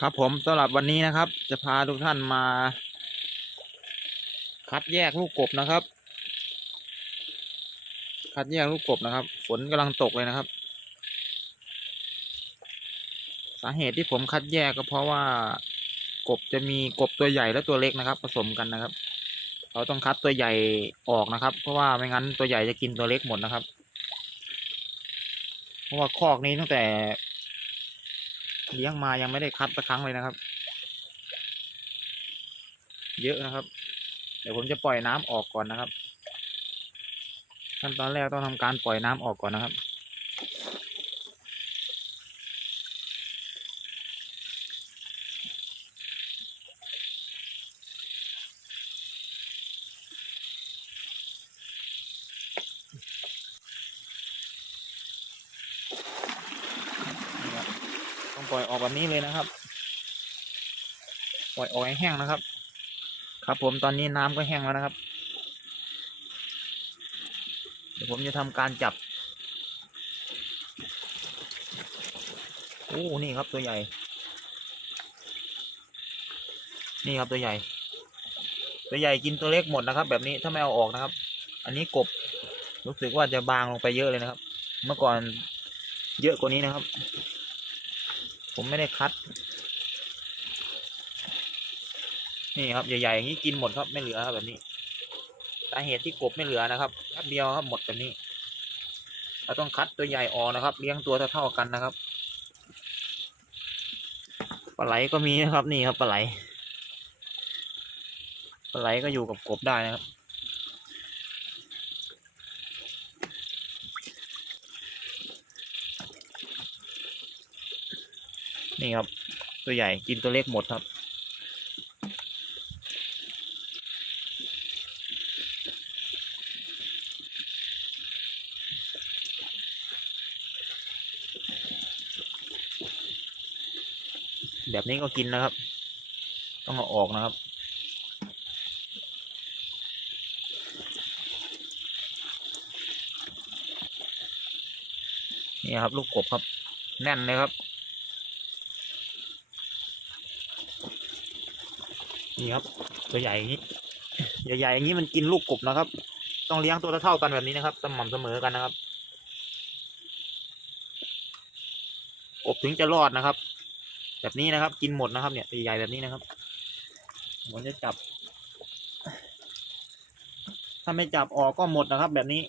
ครับผมสำหรับวันนี้นะครับ จะพาทุกท่านมา คัดแยกลูกกบนะครับ คัดแยกลูกกบนะครับ ฝนกำลังตกเลยนะครับ สาเหตุที่ผมคัดแยกก็เพราะว่ากบจะมีกบตัวใหญ่และตัวเล็กนะครับ ผสมกันนะครับ เราต้องคัดตัวใหญ่ออกนะครับ เพราะว่าไม่งั้นตัวใหญ่จะกินตัวเล็กหมดนะครับ เพราะว่าคอกนี้ตั้งแต่ เลี้ยงมายังไม่ได้คัดสักครั้งเลยนะครับ เยอะนะครับ เดี๋ยวผมจะปล่อยน้ำออกก่อนนะครับ ขั้นตอนแรกต้องทำการปล่อยน้ำออกก่อนนะครับ นี่ครับต้องป ล่อยออกแบบนี้เลยนะครับ ปล่อยออกให้แห้งนะครับ ครับผมตอนนี้น้ำก็แห้งแล้วนะครับ เดี๋ยวผมจะทำการจับ โอ้ นี่ครับตัวใหญ่ นี่ครับตัวใหญ่ ตัวใหญ่กินตัวเล็กหมดนะครับ แบบนี้ถ้าไม่เอาออกนะครับ อันนี้กบรู้สึกว่าจะบางลงไปเยอะเลยนะครับ เมื่อก่อนเยอะกว่านี้นะครับ ผมไม่ได้คัด นี่ครับใหญ่ๆอย่างนี้กินหมดครับไม่เหลือครับแบบนี้สาเหตุที่กบไม่เหลือนะครับแป๊บเดียวครับหมดแบบนี้ เราต้องคัดตัวใหญ่ออกนะครับ เลี้ยงตัวเท่าๆกันนะครับปลาไหลก็มีนะครับนี่ครับปลาไหลปลาไหลก็อยู่กับกบได้นะครับ นี่ครับ ตัวใหญ่กินตัวเล็กหมดครับ แบบนี้ก็กินนะครับ ต้องเอาออกนะครับนี่ครับ ลูกกบครับ แน่นเลยครับ นี่ครับ ตัวใหญ่อย่างนี้ใหญ่ๆอย่างนี้มันกินลูกกบนะครับ ต้องเลี้ยงตัวเท่ากันแบบนี้นะครับสม่ำเสมอกันนะครับกบถึงจะรอดนะครับ แบบนี้นะครับ กินหมดนะครับ เนี่ยใหญ่แบบนี้นะครับผมจะจับ ถ้าไม่จับออกก็หมดนะครับ แบบนี้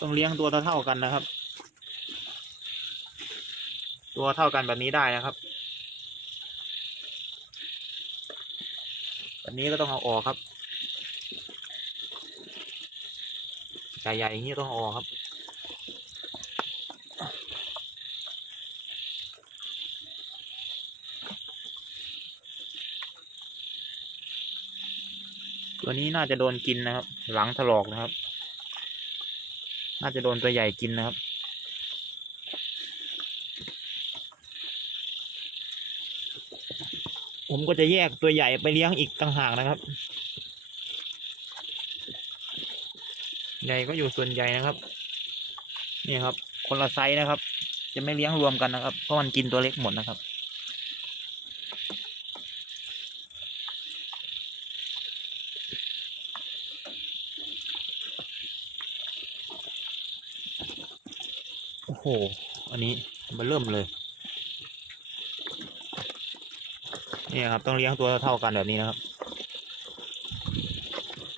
ต้องเลี้ยงตัวเท่าๆกันนะครับ ตัวเท่ากันแบบนี้ได้นะครับแบบนี้ก็ต้องเอาออกครับใหญ่ๆอย่างนี้ต้องเอาออกครับตัวนี้น่าจะโดนกินนะครับ หลังถลอกนะครับ น่าจะโดนตัวใหญ่กินนะครับ ผมก็จะแยกตัวใหญ่ไปเลี้ยงอีกต่างหากนะครับ ใหญ่ก็อยู่ส่วนใหญ่นะครับนี่ครับ คนละไซส์นะครับ จะไม่เลี้ยงรวมกันนะครับ เพราะมันกินตัวเล็กหมดนะครับ โอ้โห อันนี้มันเริ่มเลย นี่ครับ ต้องเลี้ยงตัวเท่ากันแบบนี้นะครับ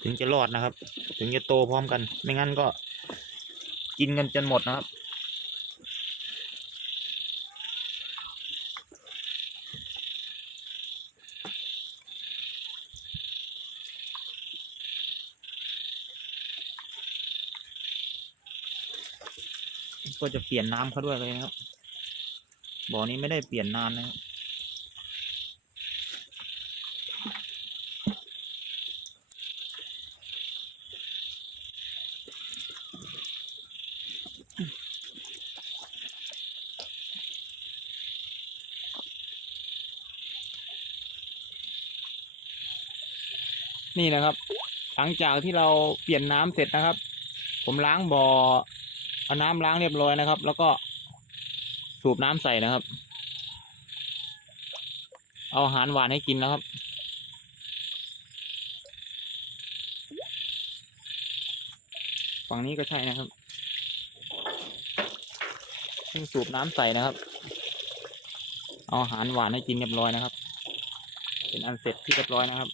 ถึงจะรอดนะครับ ถึงจะโตพร้อมกัน ไม่งั้นก็ กินกันจนหมดนะครับก็จะเปลี่ยนน้ำเขาด้วยเลยนะครับ บ่อนี้ไม่ได้เปลี่ยนนานนะครับ นี่นะครับ หลังจากที่เราเปลี่ยนน้ำเสร็จนะครับ ผมล้างบ่อเอาน้ำล้างเรียบร้อยนะครับ แล้วก็สูบน้ำใส่นะครับ เอาอาหารหวานให้กินแล้วครับ ฝั่งนี้ก็ใช่นะครับเพิ่งสูบน้ำใส่นะครับ เอาอาหารหวานให้กินเรียบร้อยนะครับ เป็นอันเสร็จที่เรียบร้อยนะครับ